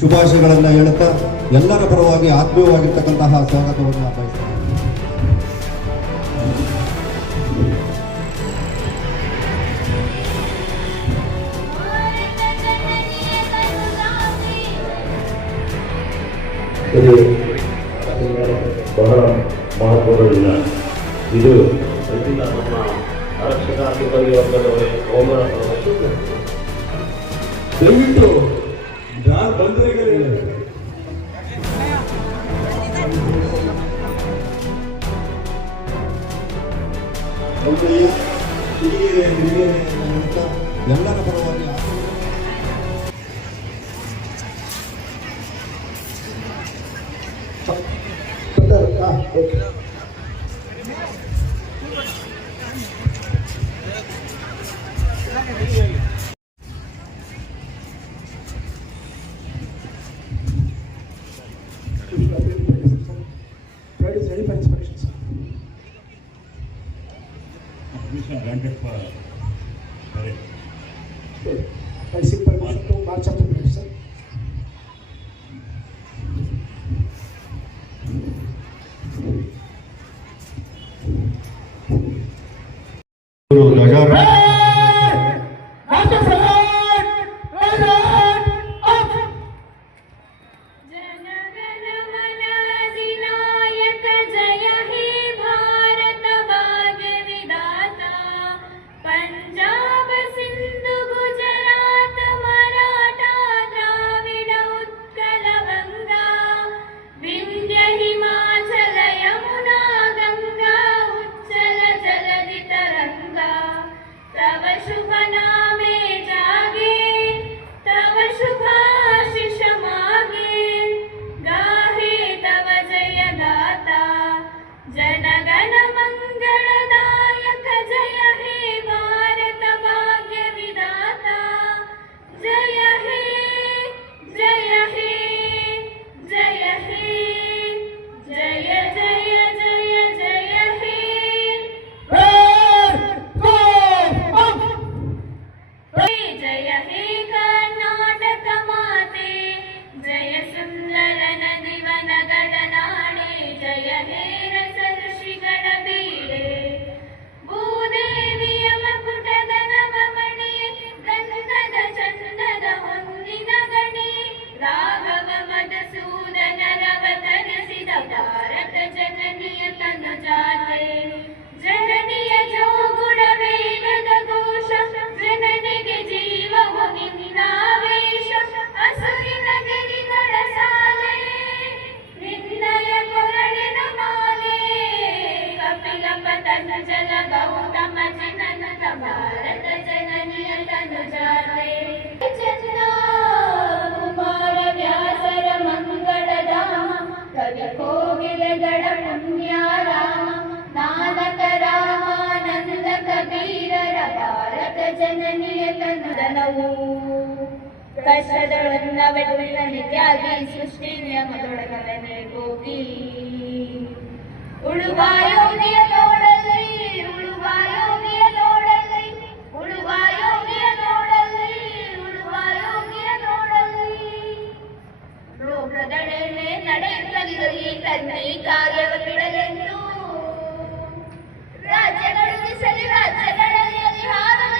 ಶುಭಾಶಯಗಳನ್ನ ಹೇಳುತ್ತಾ ಎಲ್ಲರ ಪರವಾಗಿ ಆತ್ಮೀಯವಾಗಿರ್ತಕ್ಕಂತಹ ಸ್ವಾಗತವನ್ನು ಬಯಸ್ತೇನೆ ಬಹಳ ಮಹತ್ವದ ದಿನ ಇದು ಪ್ರತಿದಿನ ನಮ್ಮ ಆರಕ್ಷಕ ಅಧಿಕಾರಿ ವರ್ಗದವರೇ ಹೋಮರ ದಯವಿಟ್ಟು ಯಾರು ಬಂದರಿಗೆ ಹಿರಿಯರೇ ಹಿರಿಯರೇ ಎಲ್ಲರ ಪರವಾಗಿ 大家。ಜನನಿಯತನದನವು ಕಷ್ಟಗಳನ್ನ ಬೆಟ್ಟುವಿನಲ್ಲಿ ತ್ಯಾಗಿ ಸೃಷ್ಟಿ ನಿಯಮದೊಳಗವನೆ ಹೋಗಿ ಉಳುವ ಯೋಗಿಯ ನೋಡಲಿ ಉಳುವ ಯೋಗಿಯ ನೋಡಲಿ ಉಳುವ ಯೋಗಿಯ ನೋಡಲಿ ಉಳುವ ಯೋಗಿಯ ನೋಡಲಿ ರೋಗದಡೆನೆ ನಡೆಯುತ್ತಲಿರಲಿ ತನ್ನ ಈ ಕಾರ್ಯವ ಬಿಡಲೆಂದು ರಾಜ್ಯಗಳು ಸಲಿ ರಾಜ್ಯಗಳಲ್ಲಿ ಹಾರಲಿ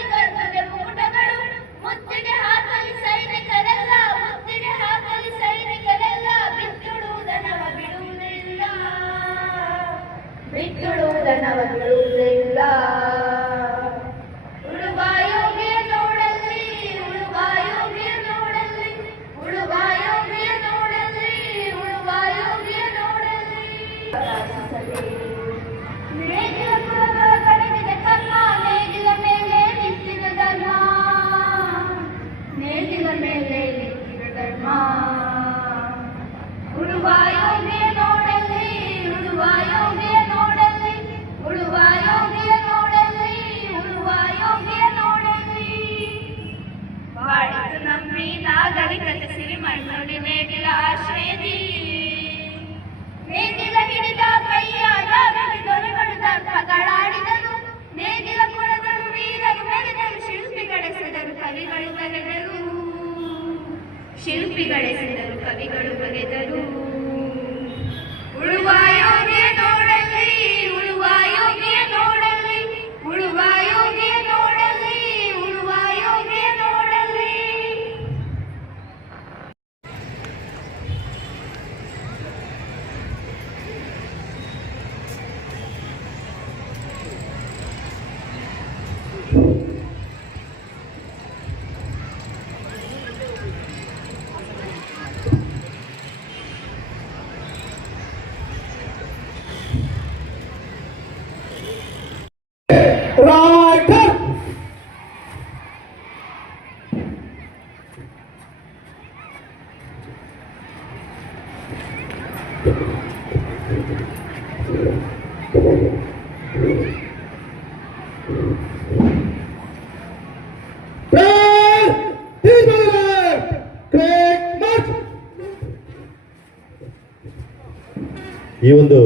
ಈ ಒಂದು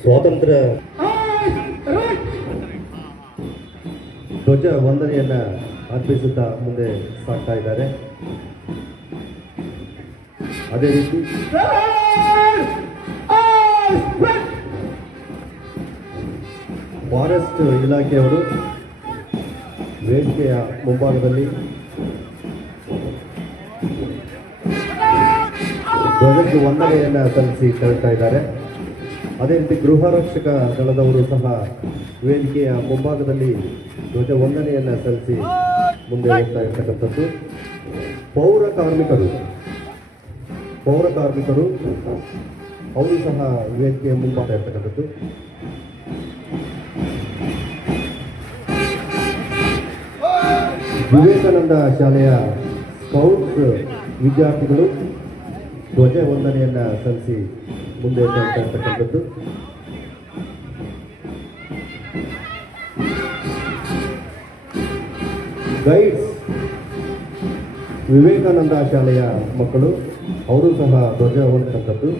ಸ್ವಾತಂತ್ರ್ಯ ಧ್ವಜ ವಂದನೆಯನ್ನ ಅರ್ಪಿಸುತ್ತಾ ಮುಂದೆ ಸಾಗ್ತಾ ಇದ್ದಾರೆ. ಅದೇ ರೀತಿ ಫಾರೆಸ್ಟ್ ಇಲಾಖೆಯವರು ವೇದಿಕೆಯ ಮುಂಭಾಗದಲ್ಲಿ ಧ್ವಜಕ್ಕೆ ವಂದನೆಯನ್ನು ಸಲ್ಲಿಸಿ ಕೇಳ್ತಾ ಇದ್ದಾರೆ. ಅದೇ ರೀತಿ ಗೃಹ ರಕ್ಷಕ ದಳದವರು ಸಹ ವೇದಿಕೆಯ ಮುಂಭಾಗದಲ್ಲಿ ಧ್ವಜ ವಂದನೆಯನ್ನು ಸಲ್ಲಿಸಿ ಮುಂದೆ ಹೋಗ್ತಾ ಇರ್ತಕ್ಕಂಥದ್ದು. ಪೌರ ಕಾರ್ಮಿಕರು ಪೌರ ಕಾರ್ಮಿಕರು, ಅವರು ಸಹ ವೇದಿಕೆಯ ಮುಂಭಾಗ ಇರ್ತಕ್ಕಂಥದ್ದು. ವಿವೇಕಾನಂದ ಶಾಲೆಯ ಸ್ಕೌಟ್ಸ್ ವಿದ್ಯಾರ್ಥಿಗಳು ಧ್ವಜ ವಂದನೆಯನ್ನ ಸಲ್ಲಿಸಿ ಮುಂದೆ ಇರ್ತಕ್ಕಂಥದ್ದು ಗೈಡ್ಸ್ ವಿವೇಕಾನಂದ ಶಾಲೆಯ ಮಕ್ಕಳು ಅವರು ಸಹ ಧ್ವಜ ಹೊಂದತಕ್ಕದ್ದು.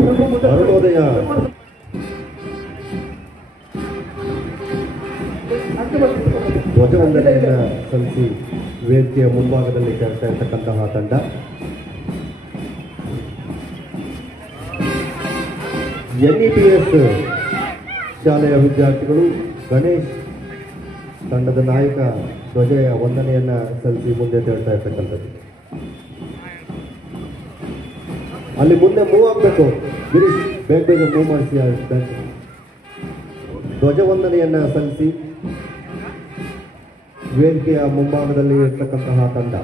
ಅರುಣೋದಯ. ಧ್ವಜವಂದನೆಯನ್ನ ಸಲ್ಲಿಸಿ ವೇದಿಕೆಯ ಮುಂಭಾಗದಲ್ಲಿ ಕೇಳ್ತಾ ಇರ್ತಕ್ಕಂತಹ ತಂಡ ಎನ್ ಇ ಪಿ ಎಸ್ ಶಾಲೆಯ ವಿದ್ಯಾರ್ಥಿಗಳು ಗಣೇಶ್ ತಂಡದ ನಾಯಕ ಧ್ವಜಯ ವಂದನೆಯನ್ನ ಸಲ್ಲಿಸಿ ಮುಂದೆ ತೇಳ್ತಾ ಇರ್ತಕ್ಕಂಥದ್ದು ಅಲ್ಲಿ ಮುಂದೆ ಮೂವ್ ಆಗಬೇಕು. ಗಿರೀಶ್ ಬೇಗ ಬೇಗ ಮೂವ್ ಮಾಡಿಸಿ. ಧ್ವಜವಂದನೆಯನ್ನ ಸಲ್ಲಿಸಿ. ವೇದಿಕೆಯ ಮುಂಭಾಗದಲ್ಲಿ ಇರ್ತಕ್ಕಂತಹ ತಂಡ.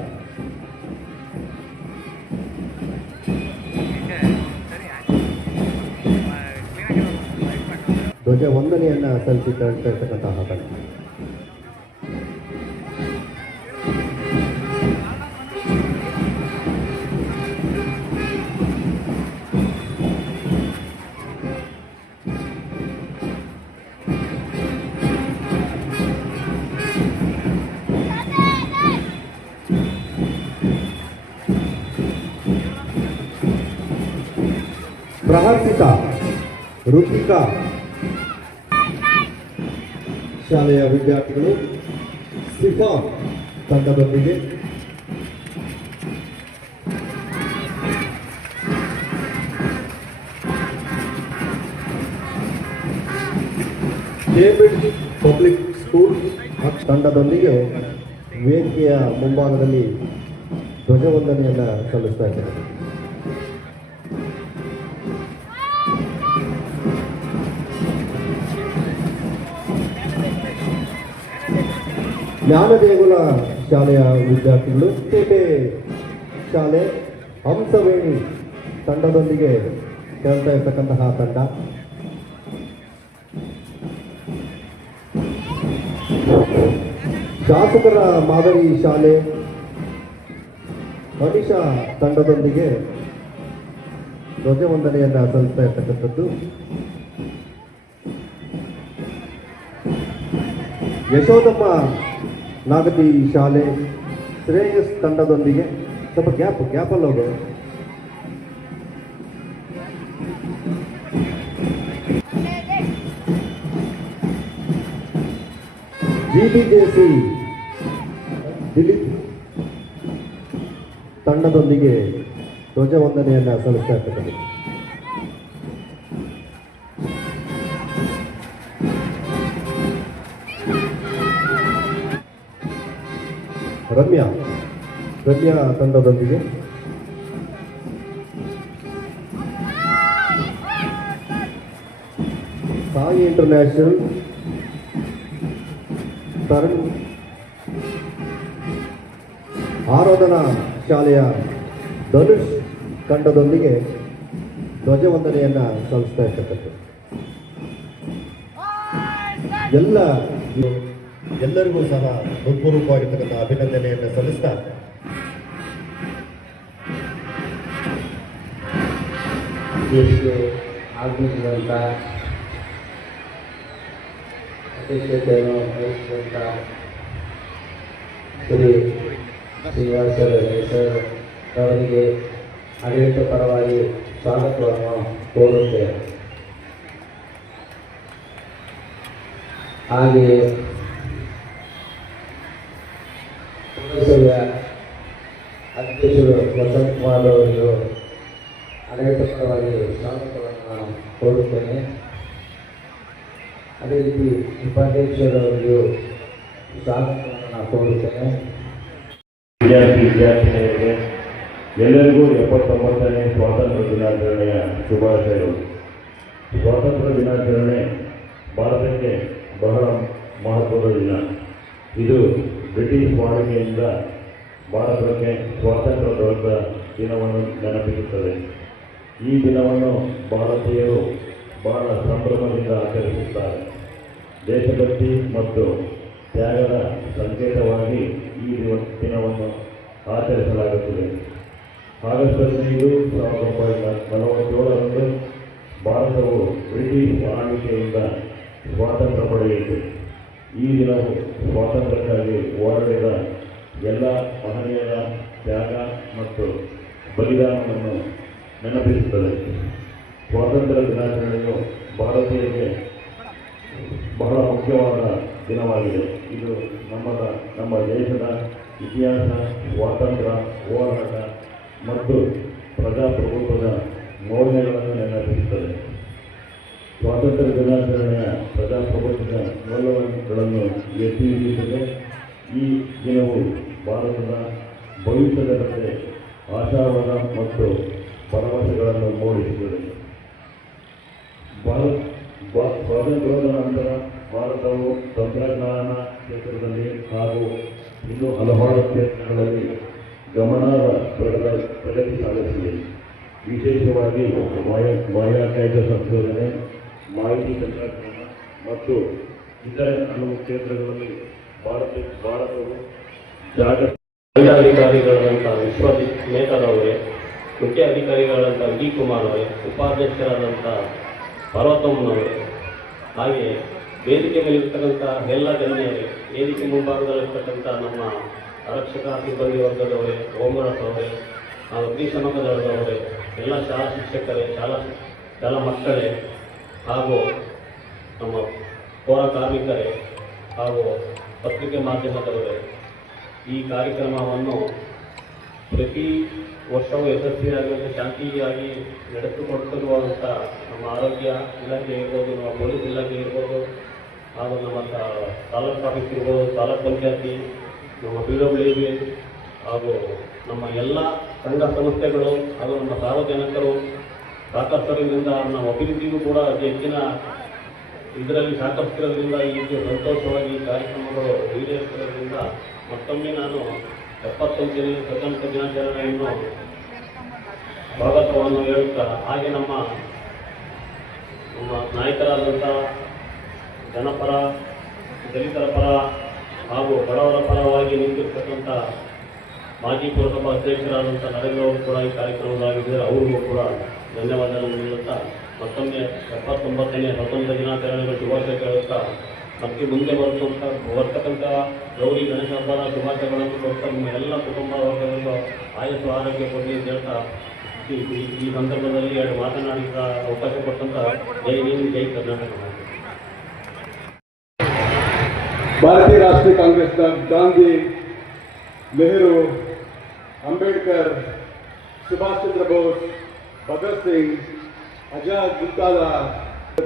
ಧ್ವಜ ವಂದನೆಯನ್ನ ಸಲ್ಲಿಸಿ ಇರ್ತಕ್ಕಂತಹ ತಂಡ. ಪ್ರಹರ್ಷಿತಾ ರುತಿಕಾ ಶಾಲೆಯ ವಿದ್ಯಾರ್ಥಿಗಳು ಸಿಫಾ ತಂಡದೊಂದಿಗೆ ಕೇಂಬ್ರಿಡ್ಜ್ ಪಬ್ಲಿಕ್ ಸ್ಕೂಲ್ ತಂಡದೊಂದಿಗೆ ವೇದಿಕೆಯ ಮುಂಭಾಗದಲ್ಲಿ ಧ್ವಜವಂದನೆಯನ್ನು ಸಲ್ಲಿಸ್ತಾ ಇದ್ದಾರೆ. ಜ್ಞಾನದೇಗುಲ ಶಾಲೆಯ ವಿದ್ಯಾರ್ಥಿಗಳು ಪೇಟೆ ಶಾಲೆ ಹಂಸವೇಣಿ ತಂಡದೊಂದಿಗೆ ಕೇಳ್ತಾ ಇರ್ತಕ್ಕಂತಹ ತಂಡ. ಶಾಸಕರ ಮಾದರಿ ಶಾಲೆ ಮನೀಷ ತಂಡದೊಂದಿಗೆ ಧ್ವಜವಂದನೆಯನ್ನ ಸಲ್ಲಿಸ್ತಾ ಇರ್ತಕ್ಕಂಥದ್ದು. ಯಶೋದಮ್ಮ ನಾಗತಿ ಶಾಲೆ ಶ್ರೇಯಸ್ ತಂಡದೊಂದಿಗೆ ಸ್ವಲ್ಪ ಗ್ಯಾಪ್ ಗ್ಯಾಪಲ್ಲಿ ಹೋಗೋದು ಜಿಬಿಜೆಸಿ ದಿಲೀಪ್ ತಂಡದೊಂದಿಗೆ ಧ್ವಜವಂದನೆಯನ್ನು ಸಲ್ಲಿಸ್ತಾ ಇರ್ತಕ್ಕಂಥದ್ದು. ರಮ್ಯಾ. ರಮ್ಯಾ ತಂಡದೊಂದಿಗೆ. ಸಾಯಿ ಇಂಟರ್ನ್ಯಾಷನಲ್. ತರುಣ್. ಆರಾಧನಾ ಶಾಲೆಯ ಧನುಷ್ ತಂಡದೊಂದಿಗೆ ಧ್ವಜವಂದನೆಯನ್ನು ಸಲ್ಲಿಸ್ತಾ ಇರ್ತಕ್ಕಂಥದ್ದು. ಎಲ್ಲ ಎಲ್ಲರಿಗೂ ಸಹ ಹೃತ್ಪೂರ್ವಕವಾಗಿರ್ತಕ್ಕಂಥ ಅಭಿನಂದನೆಯನ್ನು ಸಲ್ಲಿಸ್ತಾ ದೇಶಕ್ಕೆ ಆಗಮಿಸಿದಂಥ ಅಧ್ಯಕ್ಷತೆಯನ್ನು ವಹಿಸಿದಂಥ ಶ್ರೀ ಶ್ರೀನಿವಾಸರ, ಸರ್ ಅವರಿಗೆ ಆಡಳಿತ ಪರವಾಗಿ ಸ್ವಾಗತವನ್ನು ಕೋರುತ್ತೇವೆ ಹಾಗೆಯೇ ಪುರಸಭೆಯ ಅಧ್ಯಕ್ಷರು ವಸಂತ್ ಕುಮಾರ್ ಅವರಿಗೂ ಪರವಾಗಿ ಸ್ವಾಗತವನ್ನು ನಾನು ಕೋರುತ್ತೇನೆ. ಅದೇ ರೀತಿ ಉಪಾಧ್ಯಕ್ಷರವರಿಗೂ ಸ್ವಾಗತವನ್ನು ನಾನು ಕೋರುತ್ತೇನೆ. ವಿದ್ಯಾರ್ಥಿ ವಿದ್ಯಾರ್ಥಿನಿಯರಿಗೆ ಎಲ್ಲರಿಗೂ ಎಪ್ಪತ್ತೊಂಬತ್ತನೇ ಸ್ವಾತಂತ್ರ್ಯ ದಿನಾಚರಣೆಯ ಶುಭಾಶಯಗಳು. ಸ್ವಾತಂತ್ರ್ಯ ದಿನಾಚರಣೆ ಭಾರತಕ್ಕೆ ಬಹಳ ಮಹತ್ವದ ದಿನ. ಇದು ಬ್ರಿಟಿಷ್ ಬಾಡಿಗೆಯಿಂದ ಭಾರತಕ್ಕೆ ಸ್ವಾತಂತ್ರ್ಯ ದೊರೆತ ದಿನವನ್ನು ನೆನಪಿಸುತ್ತದೆ. ಈ ದಿನವನ್ನು ಭಾರತೀಯರು ಬಹಳ ಸಂಭ್ರಮದಿಂದ ಆಚರಿಸುತ್ತಾರೆ. ದೇಶಭಕ್ತಿ ಮತ್ತು ತ್ಯಾಗದ ಸಂಕೇತವಾಗಿ ಈ ದಿನವನ್ನು ಆಚರಿಸಲಾಗುತ್ತದೆ. ಆಗಸ್ಟ್ ಹದಿನೈದು ಸಾವಿರದ ಒಂಬೈನೂರ ನಲವತ್ತೇಳರಂದು ಭಾರತವು ಬ್ರಿಟಿಷ್ ಆಳ್ವಿಕೆಯಿಂದ ಸ್ವಾತಂತ್ರ್ಯ ಪಡೆಯಿತು. ಈ ದಿನವು ಸ್ವಾತಂತ್ರ್ಯಕ್ಕಾಗಿ ಹೋರಾಡಿದ ಎಲ್ಲ ಮಹನೀಯರ ತ್ಯಾಗ ಮತ್ತು ಬಲಿದಾನವನ್ನು ನೆನಪಿಸುತ್ತದೆ. ಸ್ವಾತಂತ್ರ್ಯ ದಿನಾಚರಣೆಯು ಭಾರತೀಯರಿಗೆ ಬಹಳ ಮುಖ್ಯವಾದ ದಿನವಾಗಿದೆ. ಇದು ನಮ್ಮದ, ನಮ್ಮ ದೇಶದ ಇತಿಹಾಸ, ಸ್ವಾತಂತ್ರ್ಯ, ಹೋರಾಟ ಮತ್ತು ಪ್ರಜಾಪ್ರಭುತ್ವದ ಮೌಲ್ಯಗಳನ್ನು ನೆನಪಿಸುತ್ತದೆ. ಸ್ವಾತಂತ್ರ್ಯ ದಿನಾಚರಣೆಯ ಪ್ರಜಾಪ್ರಭುತ್ವದ ಮೌಲ್ಯಗಳನ್ನು ಎತ್ತಿ ಹಿಡಿಯುತ್ತದೆ ಈ ದಿನವು ಭಾರತದ ಭವಿಷ್ಯದ ಬಗ್ಗೆ ಆಶಾವಾದ ಮತ್ತು ಭರವಸೆಗಳನ್ನು ಮೂಡಿಸುತ್ತದೆ. ಭಾರತ ಸ್ವಾತಂತ್ರ್ಯದ ನಂತರ ಭಾರತವು ತಂತ್ರಜ್ಞಾನ ಕ್ಷೇತ್ರದಲ್ಲಿ ಹಾಗೂ ಇನ್ನೂ ಹಲವಾರು ಕ್ಷೇತ್ರಗಳಲ್ಲಿ ಗಮನಾರ್ಹ ಪ್ರಗತಿ ಸಾಧಿಸಿದೆ. ವಿಶೇಷವಾಗಿ ಬಾಹ್ಯ ಬಾಹ್ಯಾಕಾಶ ಸಂಶೋಧನೆ ಮಾಹಿತಿ ತಂತ್ರಜ್ಞಾನ ಮತ್ತು ಇತರೆ ಹಲವು ಕ್ಷೇತ್ರಗಳಲ್ಲಿ ಭಾರತ ಭಾರತವು ಜಾಗತಿಕ ಅಧಿಕಾರಿಗಳಾದಂಥ ವಿಶ್ವಜಿತ್ ನೇತಾರವರೇ ಮುಖ್ಯ ಅಧಿಕಾರಿಗಳಾದಂಥ ವಿ ಕುಮಾರ್ ಅವರೇ ಉಪಾಧ್ಯಕ್ಷರಾದಂಥ ಪರ್ವತಮ್ಮನವರೇ ಹಾಗೆ ವೇದಿಕೆ ಮೇಲೆ ಇರ್ತಕ್ಕಂಥ ಎಲ್ಲ ಗಣ್ಯರೇ, ವೇದಿಕೆ ಮುಂಭಾಗದಲ್ಲಿರ್ತಕ್ಕಂಥ ನಮ್ಮ ಆರಕ್ಷಕ ಸಿಬ್ಬಂದಿ ವರ್ಗದವರೇ ಓಮರಾಸ್ ಅವರೇ ಹಾಗೂ ಅಗ್ನಿಶಮಕ ದಳದವರೇ ಎಲ್ಲ ಶಾಲಾ ಶಿಕ್ಷಕರೇ, ಶಾಲಾ ಶಾಲಾ ಮಕ್ಕಳೇ ಹಾಗೂ ನಮ್ಮ ಪೌರ ಕಾರ್ಮಿಕರೇ ಹಾಗೂ ಪತ್ರಿಕೆ ಮಾಧ್ಯಮದವರೇ, ಈ ಕಾರ್ಯಕ್ರಮವನ್ನು ಪ್ರತಿ ವರ್ಷವೂ ಯಶಸ್ವಿಯಾಗಿ, ಶಾಂತಿಯಾಗಿ ನಡೆಸಿಕೊಡ್ತಿರುವಂಥ ನಮ್ಮ ಆರೋಗ್ಯ ಇಲಾಖೆ ಇರ್ಬೋದು, ನಮ್ಮ ಪೊಲೀಸ್ ಇಲಾಖೆ ಇರ್ಬೋದು, ಹಾಗೂ ನಮ್ಮ ತಾಲೂಕು ಆಫೀಸ್ ಇರ್ಬೋದು, ತಾಲೂಕ್ ಪಂಚಾಯತಿ, ನಮ್ಮ ಪಿ ಡಬ್ಲ್ಯೂ ಬಿ ಹಾಗೂ ನಮ್ಮ ಎಲ್ಲ ಸಂಘ ಸಂಸ್ಥೆಗಳು ಹಾಗೂ ನಮ್ಮ ಸಾರ್ವಜನಿಕರು ಸಾಕಷ್ಟರಿಂದ ನಮ್ಮ ಅಭಿವೃದ್ಧಿಗೂ ಕೂಡ ಅತಿ ಹೆಚ್ಚಿನ ಇದರಲ್ಲಿ ಸಾಕಷ್ಟಿರೋದ್ರಿಂದ ಈ ರೀತಿ ಸಂತೋಷವಾಗಿ ಕಾರ್ಯಕ್ರಮಗಳು ಈಡೇರಿಸಿರೋದ್ರಿಂದ ಮತ್ತೊಮ್ಮೆ ನಾನು ಎಪ್ಪತ್ತೈದನೇ ಸ್ವತಂತ್ರ ದಿನಾಚರಣೆಯನ್ನು ಸ್ವಾಗತವನ್ನು ಹೇಳುತ್ತಾ, ಹಾಗೆ ನಮ್ಮ ನಮ್ಮ ನಾಯಕರಾದಂಥ ಜನಪರ, ದಲಿತರ ಪರ ಹಾಗೂ ಬಡವರ ಪರವಾಗಿ ನಿಂತಿರ್ತಕ್ಕಂಥ ಮಾಜಿ ಪುರಸಭಾ ಅಧ್ಯಕ್ಷರಾದಂಥ ನರೇಂದ್ರ ಅವರು ಕೂಡ ಈ ಕಾರ್ಯಕ್ರಮದಾಗಿದ್ದರೆ ಅವರಿಗೂ ಕೂಡ ಧನ್ಯವಾದಗಳನ್ನು ಹೇಳುತ್ತಾ ಮತ್ತೊಮ್ಮೆ ಎಪ್ಪತ್ತೊಂಬತ್ತನೇ ಸ್ವತಂತ್ರ ದಿನಾಚರಣೆಗಳ ಶುಭಾಶಯ ಕೇಳುತ್ತಾ, ಮತ್ತೆ ಮುಂದೆ ಬರ್ತಕ್ಕಂಥ ಬರ್ತಕ್ಕಂಥ ಗೌರಿ ಗಣೇಶ ಹಬ್ಬದ ಶುಭಾಶಯಗಳನ್ನು ಕೊಡ್ತಾ, ನಿಮ್ಮ ಎಲ್ಲ ಕುಟುಂಬ ವರ್ಗದಲ್ಲೂ ಆಯಸ್ಸು ಆರೋಗ್ಯ ಕೊಡಲಿ ಅಂತ ಹೇಳ್ತಾ, ಈ- ಸಂದರ್ಭದಲ್ಲಿ ಎರಡು ಮಾತನಾಡಿದ ಅವಕಾಶ ಕೊಟ್ಟಂತ ಜೈ ಹಿಂದ್, ಜೈ ಕರ್ನಾಟಕ ಭಾರತೀಯ ರಾಷ್ಟ್ರೀಯ ಕಾಂಗ್ರೆಸ್ನ ಗಾಂಧಿ ನೆಹರು ಅಂಬೇಡ್ಕರ್ ಸುಭಾಷ್ ಚಂದ್ರ ಬೋಸ್ ಭಗತ್ ಸಿಂಗ್ ಅಜಾದ್ ಮುಂತಾದ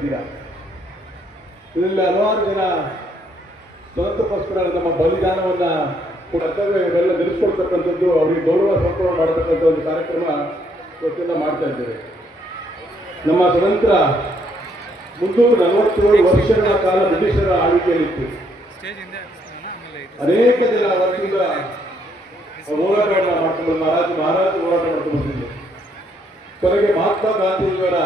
ದಿನ ಇದರಲ್ಲಿ ಹಲವಾರು ಜನ ಸ್ವಂತಕ್ಕೋಸ್ಕರ ನಮ್ಮ ಬಲಿದಾನವನ್ನ ಕರ್ತವ್ಯ ಇವೆಲ್ಲ ನಿಲ್ಲಿಸ್ಕೊಡ್ತಕ್ಕಂಥದ್ದು ಅವರಿಗೆ ಗೌರವ ಸಂಪೂರ್ಣ ಮಾಡತಕ್ಕಂಥ ಒಂದು ಕಾರ್ಯಕ್ರಮ ಇವತ್ತೆಲ್ಲ ಮಾಡ್ತಾ ಇದ್ದೇವೆ ನಮ್ಮ ಸ್ವತಂತ್ರ ಮುನ್ನೂರ ನಲವತ್ತೇಳು ವರ್ಷಗಳ ಕಾಲ ಬ್ರಿಟಿಷರ ಆಳ್ವಿಕೆಯಲ್ಲಿತ್ತು ಅನೇಕ ಜನ ವರ್ಷದಿಂದ ಹೋರಾಟವನ್ನ ಮಾಡ್ಕೊಂಡು ಮಹಾರಾಜ ಮಹಾರಾಜ ಹೋರಾಟ ಮಾಡ್ಕೊಂಡು ಬಂದಿದ್ರು ಕೊನೆಗೆ ಮಹಾತ್ಮ ಗಾಂಧೀಜಿಯವರ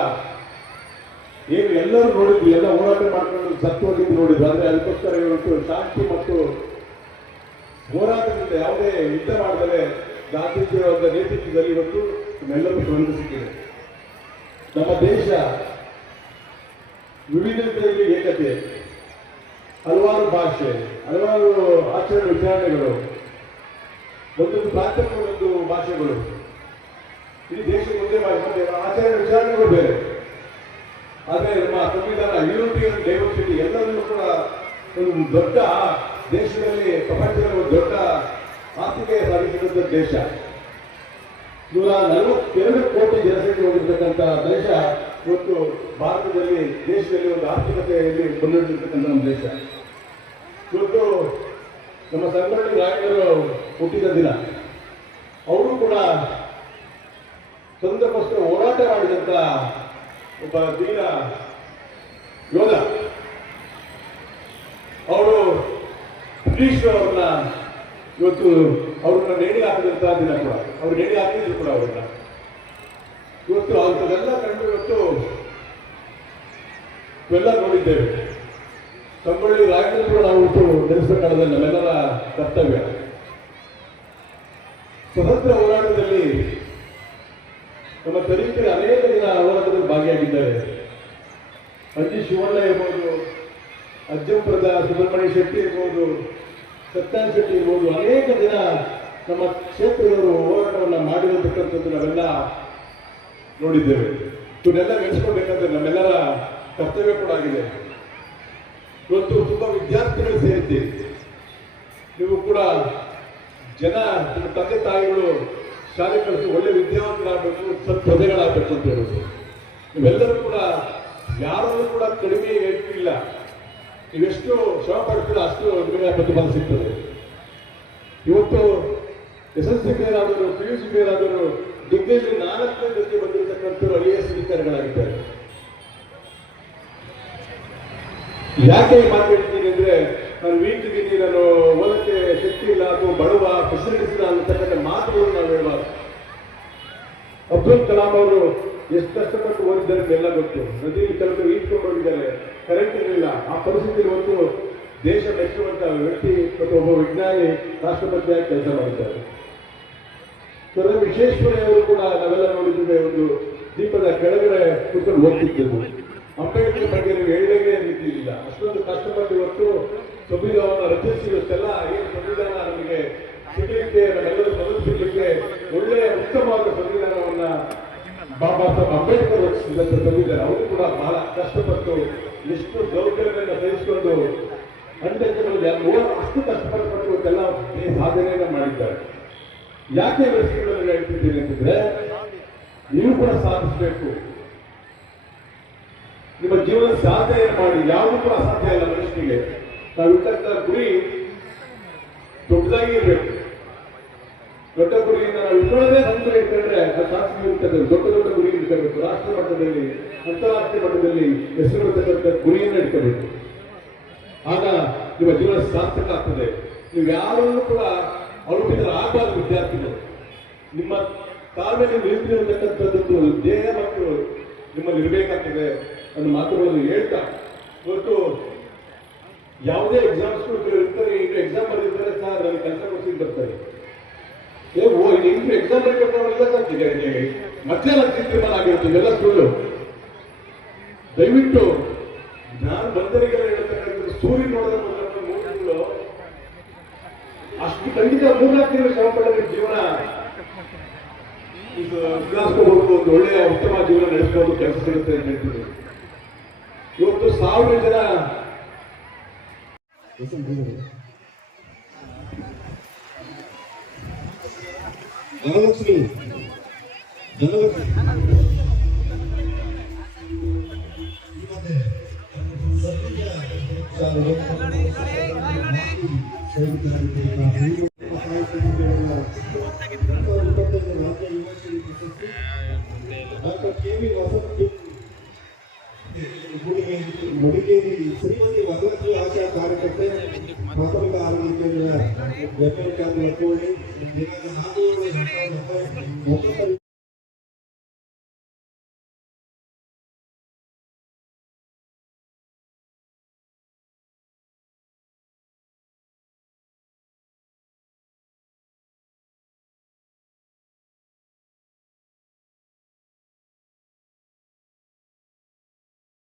ಏನು ಎಲ್ಲರೂ ನೋಡಿದ್ವಿ, ಎಲ್ಲ ಹೋರಾಟ ಮಾಡ್ಕೊಂಡು ಸತ್ತು ಹೋಗಿದ್ದು ನೋಡಿದ್ವಿ. ಅಂದ್ರೆ ಅದಕ್ಕೋಸ್ಕರ ಇವತ್ತು ಶಾಂತಿ ಮತ್ತು ಹೋರಾಟದಿಂದ ಯಾವುದೇ ಯುದ್ಧ ಮಾಡಿದರೆ ಗಾಂಧೀಜಿಯವರ ನೇತೃತ್ವದಲ್ಲಿ ಇವತ್ತು ಎಲ್ಲರೂ ಸ್ವಂತ ಸಿಕ್ಕಿದೆ. ನಮ್ಮ ದೇಶ ವಿವಿಧತೆಯಲ್ಲಿ ಏಕತೆ, ಹಲವಾರು ಭಾಷೆ, ಹಲವಾರು ಆಚರಣೆ ವಿಚಾರಣೆಗಳು, ಒಂದೊಂದು ಪ್ರಾಂತ್ಯಕ್ಕೆ ಒಂದು ಭಾಷೆಗಳು. ಈ ದೇಶ ಮುಂದೆ ಭಾಷೆ ಆಚಾರ್ಯ ವಿಚಾರಗಳು ಬೇರೆ. ಆದರೆ ನಮ್ಮ ಸಂವಿಧಾನ, ಯುರೋಪಿಯನ್ ಡೈವರ್ಸಿಟಿ ಎಲ್ಲರೂ ಕೂಡ ಒಂದು ದೊಡ್ಡ ದೇಶದಲ್ಲಿ ಪ್ರಪಂಚದಲ್ಲಿ ಒಂದು ದೊಡ್ಡ ಆರ್ಥಿಕ ಸಾಧಿಸಿದಂಥ ದೇಶ. ನೂರ ನಲವತ್ತೆರಡು ಕೋಟಿ ಜನಸಂಖ್ಯೆ ಹೊಂದಿರತಕ್ಕಂಥ ದೇಶ ಇವತ್ತು ಭಾರತದಲ್ಲಿ ದೇಶದಲ್ಲಿ ಒಂದು ಆರ್ಥಿಕತೆಯಲ್ಲಿ ಮುನ್ನಡೆದಿರ್ತಕ್ಕಂಥ ನಮ್ಮ ದೇಶ. ಇವತ್ತು ನಮ್ಮ ಸಂಘಟನೆ ನಾಯಕರು ಹುಟ್ಟಿದ ದಿನ. ಅವರು ಕೂಡ ಸ್ವತಂತ್ರಕ್ಕೋಸ್ಕರ ಹೋರಾಟ ಮಾಡಿದಂತ ಒಬ್ಬ ವೀರ ಯೋಧ. ಅವರು ಬ್ರಿಟಿಷರವ್ರನ್ನ ಇವತ್ತು ಅವ್ರನ್ನ ನೇಣಿ ಹಾಕಿದಂತ ದಿನ ಕೂಡ. ಅವ್ರು ನೇಣಿ ಹಾಕಿದ್ರು ಕೂಡ ಅವ್ರನ್ನ. ಇವತ್ತು ಅಂಥದ್ದೆಲ್ಲ ಕಂಡು ಇವತ್ತು ಇವೆಲ್ಲ ನೋಡಿದ್ದೇವೆ. ರಾಯಣ್ಣರು ಕೂಡ ನಾವು ಇವತ್ತು ನೆಲೆಸಬೇಕಾದ ನಮ್ಮೆಲ್ಲರ ಕರ್ತವ್ಯ. ಸ್ವತಂತ್ರ ಹೋರಾಟದಲ್ಲಿ ನಮ್ಮ ಚರಿತ್ರೆ ಅನೇಕ ಜನ ಹೋರಾಟದಲ್ಲಿ ಭಾಗಿಯಾಗಿದ್ದಾರೆ. ಅಜ್ಜಿ ಶಿವಣ್ಣ ಇರ್ಬೋದು, ಅಜ್ಜಂಪುರದ ಸುಬ್ರಹ್ಮಣ್ಯ ಶೆಟ್ಟಿ ಇರ್ಬೋದು ಸತ್ಯಾನ್ ಶೆಟ್ಟಿ ಇರ್ಬೋದು, ಅನೇಕ ಜನ ನಮ್ಮ ಕ್ಷೇತ್ರದವರು ಹೋರಾಟವನ್ನು ಮಾಡಿರತಕ್ಕಂಥದ್ದು ನಾವೆಲ್ಲ ನೋಡಿದ್ದೇವೆ. ಇವನ್ನೆಲ್ಲ ನೆನೆಸ್ಕೊಳ್ಬೇಕಂದ್ರೆ ನಮ್ಮೆಲ್ಲರ ಕರ್ತವ್ಯ ಕೂಡ ಆಗಿದೆ. ಇವತ್ತು ತುಂಬ ವಿದ್ಯಾರ್ಥಿಗಳು ಸೇರಿದ್ದೀರಿ. ನೀವು ಕೂಡ ಜನ ತಂದೆ ತಾಯಿಗಳು ಶಾಲೆ ಕಳಿಸಿ ಒಳ್ಳೆ ವಿದ್ಯಾವಂತರಾಗಬೇಕು, ಸತ್ ಪ್ರಜೆಗಳಾಗಬೇಕು ಅಂತ ಹೇಳೋದು. ನೀವೆಲ್ಲರೂ ಕೂಡ ಯಾರಲ್ಲೂ ಕೂಡ ಕಡಿಮೆ ಇಲ್ಲ. ನೀವೆಷ್ಟು ಶ್ರಮ ಪಡ್ತೀರ ಅಷ್ಟು ನಿಮಗೆ ಪ್ರತಿಫಲ ಸಿಗ್ತದೆ. ಇವತ್ತು ಎಸ್ ಎಲ್ ಸಿ ಫೇರ್ ಆದರೂ ಪಿ ಯು ಸಿ ಆದರು ಡಿಗ್ರಿಯಲ್ಲಿ ನಾಲ್ಕನೇ ಜೊತೆ ಬಂದಿರತಕ್ಕಂಥವ್ರು ಐ ಎಸ್ ಅಧಿಕಾರಿಗಳಾಗಿದ್ದಾರೆ. ಯಾಕೆ ಈ ಅಂದ್ರೆ ನಾನು ವೀಕ್ಗಿದ್ದೀನಿ ನಾನು ಓದಕ್ಕೆ ಶಕ್ತಿ ಇಲ್ಲ ಅಥವಾ ಬಡವ ಫೆಸಿಲಿಟೀಸ್ ಅನ್ನತಕ್ಕಂಥ ಮಾತುಗಳನ್ನು ನಾವು ಹೇಳಬಾರ್ದು. ಅಬ್ದುಲ್ ಕಲಾಂ ಅವರು ಎಷ್ಟು ಕಷ್ಟಪಟ್ಟು ಓದಿದ್ದಾರೆ ಎಲ್ಲ ಗೊತ್ತು. ನದಿಯಲ್ಲಿ ಕೆಲವರು ಹೋಗಿದ್ದಾರೆ. ಕರೆಂಟ್ ಇರಲಿಲ್ಲ ಆ ಪರಿಸ್ಥಿತಿಯಲ್ಲಿ ಒಂದು ದೇಶ ಮೆಚ್ಚುವಂತ ವ್ಯಕ್ತಿ ಮತ್ತು ಒಬ್ಬ ವಿಜ್ಞಾನಿ ರಾಷ್ಟ್ರಪತಿಯಾಗಿ ಕೆಲಸ ಮಾಡಿದ್ದಾರೆ ಸರ್ ವಿಶ್ವೇಶ್ವರಯ್ಯ ಅವರು ಕೂಡ ನಾವೆಲ್ಲ ನೋಡಿದ್ದೇವೆ ಒಂದು ದೀಪದ ಕೆಳಗಡೆ ಕೂತ್ಕೊಂಡು ಹೋಗ್ತಿದ್ದೆವು ಅಂಬೇಡ್ಕರ್ ಬಗ್ಗೆ ನೀವು ರೀತಿ ಇಲ್ಲ. ಅಷ್ಟೊಂದು ಕಷ್ಟಪಟ್ಟು ಇವತ್ತು ಸಂವಿಧಾನವನ್ನು ರಚಿಸಿ ಇವತ್ತೆಲ್ಲ ಏನು ಸಂವಿಧಾನ ನಮಗೆ ಸಿಗಲಿಕ್ಕೆ ನಮ್ಮೆಲ್ಲರೂ ಸಿಗಲಿಕ್ಕೆ ಒಳ್ಳೆಯ ಉತ್ತಮವಾದ ಸಂವಿಧಾನವನ್ನ ಬಾಬಾ ಸಾಹೇಬ್ ಅಂಬೇಡ್ಕರ್ ರಚಿಸಿದಂತ ಸಂವಿಧಾನ. ಅವರು ಕೂಡ ಬಹಳ ಕಷ್ಟಪಟ್ಟು ಎಷ್ಟು ದೌರ್ಜನ್ಯವನ್ನು ಸಹಿಸಿಕೊಂಡು ಅವರು ಅಷ್ಟು ಕಷ್ಟಪಟ್ಟು ಈ ಸಾಧನೆಯನ್ನ ಮಾಡಿದ್ದಾರೆ. ಯಾಕೆ ವ್ಯಕ್ತಿಗಳನ್ನು ಹೇಳ್ತಿದ್ದೀನಿ ಅಂತಂದ್ರೆ, ನೀವು ಕೂಡ ಸಾಧಿಸಬೇಕು. ನಿಮ್ಮ ಜೀವನ ಸಾಧನೆ ಮಾಡಿ, ಯಾವುದು ಕೂಡ ಅಸಾಧ್ಯ ಇಲ್ಲ ಮನುಷ್ಯನಿಗೆ. ನಾವು ಇಟ್ಟಂತ ಗುರಿ ದೊಡ್ಡದಾಗಿ ಇರಬೇಕು. ದೊಡ್ಡ ಗುರಿಯಿಂದ ನಾವು ಇಟ್ಕೊಳ್ಳೋದೇ ನಂತರ ಇಟ್ಕೊಂಡ್ರೆ ಆ ಸಾಕ್ಷಿ ಇರ್ತದೆ ದೊಡ್ಡ ದೊಡ್ಡ ಗುರಿ ಇಟ್ಕೋಬೇಕು ರಾಷ್ಟ್ರ ಮಟ್ಟದಲ್ಲಿ, ಅಂತಾರಾಷ್ಟ್ರೀಯ ಮಟ್ಟದಲ್ಲಿ ಹೆಸರು ಗುರಿಯನ್ನು ಇಟ್ಕೋಬೇಕು ಆಗ ನಿಮ್ಮ ಜೀವನ ಸಾರ್ಥಕ ಆಗ್ತದೆ. ನೀವು ಯಾರನ್ನು ಕೂಡ ಆಗಬಾರ್ದು ವಿದ್ಯಾರ್ಥಿಗಳು. ನಿಮ್ಮ ತಾಳ್ಮೆಗೆ ನಿಂತಿರತಕ್ಕಂಥದ್ದು ದೇಹ ಮತ್ತು ನಿಮ್ಮಲ್ಲಿ ಇರಬೇಕಾಗ್ತದೆ ಅನ್ನೋ ಮಾತುಗಳನ್ನು ಹೇಳ್ತಾ ಇವತ್ತು ಯಾವುದೇ ಎಕ್ಸಾಮ್ಸ್ ಇರ್ತಾರೆ ಈಗ ಎಕ್ಸಾಮ್ ಬರೆದಿದ್ದಾರೆ ಸರ್ ನನಗೆ ಕೆಲಸ ಕೊಡ್ಸಿದ್ದು ಬರ್ತಾರೆ. ಏ, ಓ ಇಂಟು ಎಕ್ಸಾಮ್ ಬರೀಬೇಕು ಇಲ್ಲಕ್ಕಾಗ್ತಿದೆ ಮತ್ತೆ ನಾನು ತೀರ್ಮಾನ ಇದೆಲ್ಲ ಸುಳ್ಳು ದಯವಿಟ್ಟು ನಾನು ಬಂದರಿಗೆಲ್ಲ ಹೇಳ್ತಕ್ಕಂಥದ್ದು ಸೂರ್ಯ ನೋಡೋದ ಅಷ್ಟು ಖಂಡಿತ ಮೂರ್ನಾಲ್ಕು ತಿಂಗಳು ಶ್ರಮ ಪಡೋದ್ರ ಜೀವನ. ಇದು ಸುಧಾರಿಸ್ಕೋಬಹುದು ಒಂದು ಒಳ್ಳೆಯ ಉತ್ತಮ ಜೀವನ ನಡೆಸಬಹುದು ಕೆಲಸ ಸಿಗುತ್ತೆ ಅಂತ ಹೇಳ್ತೀನಿ. ಇವತ್ತು ಸಾವಿರ ಜನ ಎಸ್ ಎಂ ಬೀದರು ಧನಲಕ್ಷ್ಮಿ ಧನಲಕ್ಷ್ಮಿ ಮತ್ತೆ ಸತ್ಯ ಶಾಲೆ ಡಾಕ್ಟರ್ ಕೆ ವಿ ವಸಂತ್ ಪ್ರಾಥಮಿಕ ಆರೋಗ್ಯ ಕೇಂದ್ರ